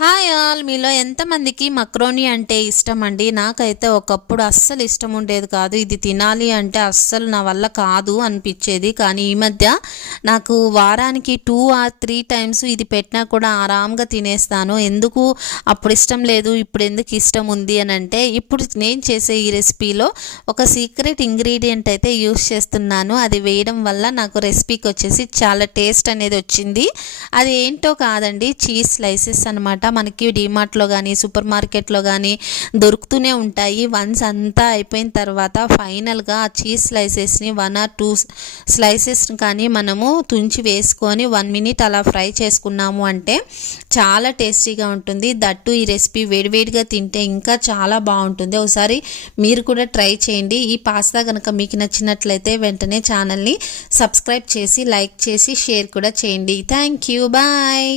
Hi all, మీలో ఎంతమందికి మక్రోనీ అంటే ఇష్టం అండి? నాకైతే ఒకప్పుడు అస్సలు ఇష్టం ఉండేది కాదు. ఇది తినాలి అంటే అస్సలు నా వల్ల కాదు అనిపించేది. కానీ ఈ మధ్య నాకు వారానికి 2 or 3 టైమ్స్ ఇది పెట్టినా కూడా ఆరాంగా తినేస్తాను. ఎందుకు అప్పుడు ఇష్టం లేదు, ఇప్పుడు ఎందుకు ఇష్టం ఉంది అని అంటే, ఇప్పుడు నేను చేసే ఈ రెసిపీలో ఒక సీక్రెట్ ఇంగ్రీడియంట్ అయితే యూస్ చేస్తున్నాను. అది వేయడం వల్ల నాకు రెసిపీకి వచ్చేసి చాలా టేస్ట్ అనేది వచ్చింది. అది ఏంటో కాదండి, చీజ్ స్లైసెస్ అనమాట. మనకి డీమార్ట్లో కానీ సూపర్ మార్కెట్లో కానీ దొరుకుతూనే ఉంటాయి. వన్స్ అంతా అయిపోయిన తర్వాత ఫైనల్గా ఆ చీజ్ స్లైసెస్ని 1 or 2 స్లైసెస్ని కానీ మనము తుంచి వేసుకొని 1 minute అలా ఫ్రై చేసుకున్నాము అంటే చాలా టేస్టీగా ఉంటుంది. దట్టు ఈ రెసిపీ వేడివేడిగా తింటే ఇంకా చాలా బాగుంటుంది. ఒకసారి మీరు కూడా ట్రై చేయండి. ఈ పాస్తా కనుక మీకు నచ్చినట్లయితే వెంటనే ఛానల్ని సబ్స్క్రైబ్ చేసి లైక్ చేసి షేర్ కూడా చేయండి. Thank you, bye.